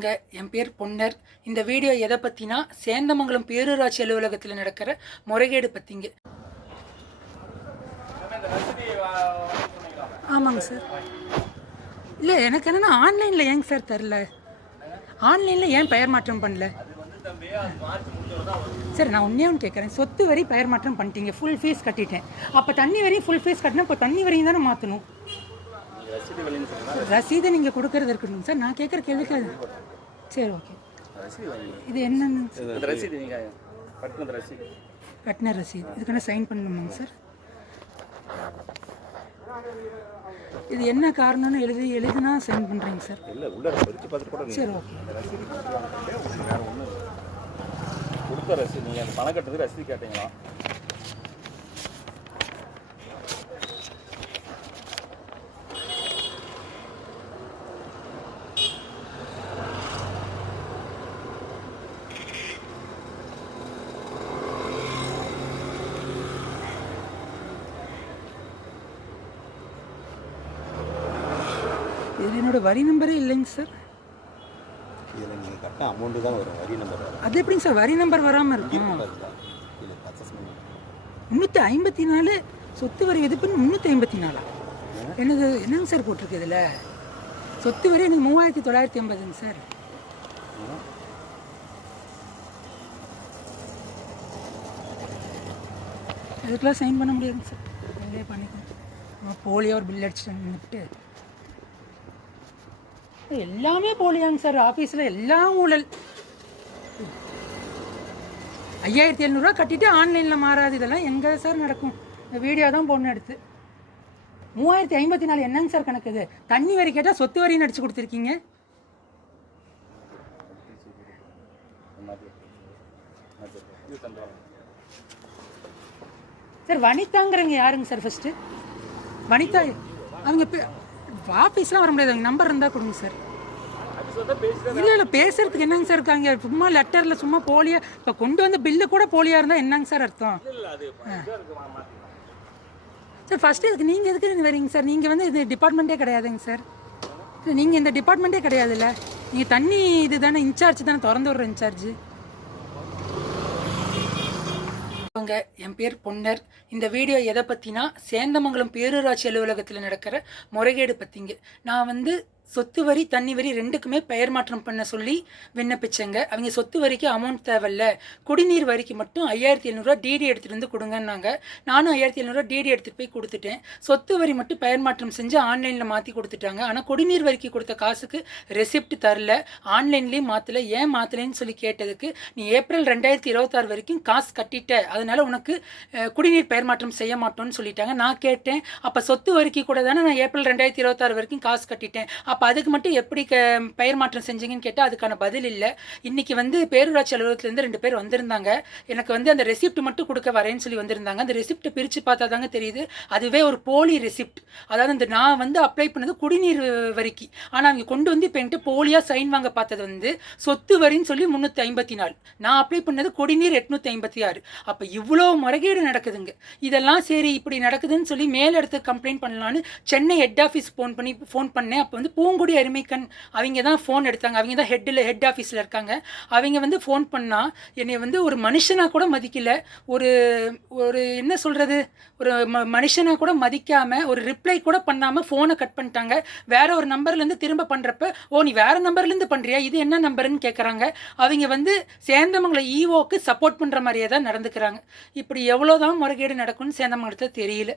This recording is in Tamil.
வணக்கங்க. என் பேர் பொன்னர். இந்த வீடியோ எதை பற்றினா சேந்தமங்கலம் பேரூராட்சி அலுவலகத்தில் நடக்கிற முறைகேடு பற்றிங்க. ஆமாங்க சார். இல்லை, எனக்கு என்னென்னா ஆன்லைனில் ஏங்க சார் தரல? ஆன்லைனில் ஏன் பெயர் மாற்றம் பண்ணல? சரி, நான் ஒன்றே ஒன்று கேட்குறேன். சொத்து வரி பெயர் மாற்றம் பண்ணிட்டீங்க, ஃபுல் ஃபீஸ் கட்டிட்டேன். அப்போ தண்ணி வரையும் ஃபுல் ஃபீஸ் கட்டினா இப்போ தண்ணி வரையும் தானே மாற்றணும். ரசீதை நீங்கள் கொடுக்கறது இருக்கணும் சார். நான் கேட்குற கேள்விக்கு அது சரி, ஓகே. இது என்னன்னு கட்டின ரசீது, இதுக்கான சைன் பண்ணணுமாங்க சார்? இது என்ன காரணம்னு எழுதுனா சைன் பண்ணுறீங்க சார்? சரி, ஓகே. கொடுத்த ரசீது நீங்கள் அந்த பணம் கட்டுறதுக்கு ரசீது கேட்டீங்களா? இது என்னோட வரி நம்பரே இல்லைங்க சார். இதில் நீங்கள் கட்ட அமௌண்ட்டு தான் வரும், வரி நம்பர் வரும். அது எப்படிங்க சார் வரி நம்பர் வராமல் இருக்கும்? 354 சொத்து வரி எதுப்புன்னு 354. என்னங்க சார் போட்டிருக்கு இதில்? சொத்து வரி எனக்கு 3980ங்க சார். இதுக்கெல்லாம் சைன் பண்ண முடியாதுங்க சார். நீங்களே பண்ணிக்கோங்க. போலியாக ஒரு பில் அடிச்சுட்டு எல்லாமே போலியாங்க சார். ஆஃபீஸில் எல்லாம் ஊழல். 5700 கட்டிட்டு ஆன்லைனில் மாறாது. இதெல்லாம் எங்கே சார் நடக்கும்? இந்த வீடியோ தான் பொண்ணு எடுத்து 3054 என்னங்க சார் கணக்கு? இது தண்ணி வரி கேட்டால் சொத்து வரின்னு அடிச்சு கொடுத்துருக்கீங்க. சார் வனிதாங்கிறவங்க யாருங்க சார்? ஃபஸ்ட்டு வனிதா அவங்க ஆஃபீஸ்லாம் வர முடியாது. அவங்க நம்பர் இருந்தால் கொடுங்க சார். இல்லை பேசுறதுக்கு என்னங்க சார் இருக்காங்க? சும்மா லெட்டரில் சும்மா போலியாக இப்போ கொண்டு வந்த பில்லு கூட போலியாக இருந்தால் என்னங்க சார் அர்த்தம்? சார் ஃபஸ்ட்டு இதுக்கு நீங்கள் எதுக்கு வரீங்க சார்? நீங்கள் வந்து இது டிபார்ட்மெண்ட்டே கிடையாதுங்க சார். நீங்கள் இந்த டிபார்ட்மெண்ட்டே கிடையாதுல்ல. நீங்கள் தண்ணி இது தானே இன்சார்ஜ் தானே, திறந்து விடுற இன்சார்ஜ். என் பேர் பொன்னர். இந்த வீடியோ எதை பற்றினா சேந்தமங்கலம் பேரூராட்சி அலுவலகத்தில் நடக்கிற முறைகேடு பற்றிங்க. நான் வந்து சொத்து வரி தண்ணி வரி ரெண்டுக்குமே பெயர் மாற்றம் பண்ண சொல்லி விண்ணப்பிச்சேங்க. அவங்க சொத்து வரிக்கு அமௌண்ட் தேவையில்ல, குடிநீர் வரிக்கு மட்டும் 5700 டிடி எடுத்துகிட்டு வந்து கொடுங்கன்னாங்க. நானும் 5700 டிடி எடுத்துகிட்டு போய் கொடுத்துட்டேன். சொத்து வரி மட்டும் பெயர் மாற்றம் செஞ்சு ஆன்லைனில் மாற்றி கொடுத்துட்டாங்க. ஆனால் குடிநீர் வரிக்கு கொடுத்த காசுக்கு ரெசிப்ட் தரல, ஆன்லைன்லேயும் மாற்றலை. ஏன் மாற்றலைன்னு சொல்லி கேட்டதுக்கு, நீ ஏப்ரல் 2026 வரைக்கும் காசு கட்டிட்ட, அதனால் உனக்கு குடிநீர் பெயர் மாற்றம் செய்ய மாட்டோம்னு சொல்லிட்டாங்க. நான் கேட்டேன், அப்போ சொத்து வரிக்கு கூட தானே நான் ஏப்ரல் 2026 வரைக்கும் காசு கட்டிட்டேன், அப்போ அதுக்கு மட்டும் எப்படி பெயர் மாற்றம் செஞ்சீங்கன்னு கேட்டால் அதுக்கான பதில் இல்லை. இன்றைக்கி வந்து பேரூராட்சி அலுவலகத்துலேருந்து 2 பேர் வந்திருந்தாங்க. எனக்கு வந்து அந்த ரெசிப்ட் மட்டும் கொடுக்க வரேன்னு சொல்லி வந்திருந்தாங்க. அந்த ரெசிப்ட்டை பிரித்து பார்த்தா தாங்க தெரியுது அதுவே ஒரு போலி ரெசிப்ட். அதாவது அந்த நான் வந்து அப்ளை பண்ணது குடிநீர் வரிக்கு, ஆனால் அவங்க கொண்டு வந்து இப்போ என்கிட்ட போலியாக சைன் வாங்க பார்த்தது வந்து சொத்து வரின்னு சொல்லி 354, நான் அப்ளை பண்ணது குடிநீர் 856. அப்போ இவ்வளோ முறைகேடு நடக்குதுங்க. இதெல்லாம் சரி இப்படி நடக்குதுன்னு சொல்லி மேலிடத்துக்கு கம்ப்ளைண்ட் பண்ணலான்னு சென்னை ஹெட் ஆஃபீஸ் ஃபோன் பண்ணேன். அப்போ வந்து பூங்குடி அருமைக்கண் அவங்க தான் ஃபோன் எடுத்தாங்க. அவங்க தான் ஹெட் ஆஃபீஸில் இருக்காங்க. அவங்க வந்து ஃபோன் பண்ணால் என்னை வந்து ஒரு மனுஷனாக கூட மதிக்கலை. ஒரு என்ன சொல்கிறது, ஒரு மனுஷனாக கூட மதிக்காமல், ஒரு ரிப்ளை கூட பண்ணாமல் ஃபோனை கட் பண்ணிட்டாங்க. வேற ஒரு நம்பர்லேருந்து திரும்ப பண்ணுறப்ப, ஓ நீ வேறு நம்பர்லேருந்து பண்ணுறியா, இது என்ன நம்பருன்னு கேட்குறாங்க. அவங்க வந்து சேந்தமங்கலம் ஈஓக்கு சப்போர்ட் பண்ணுற மாதிரியே தான் நடந்துக்கிறாங்க. இப்படி எவ்வளோதான் முறைகேடு நடக்கும்னு சேந்தமங்கலத்தில் தெரியல.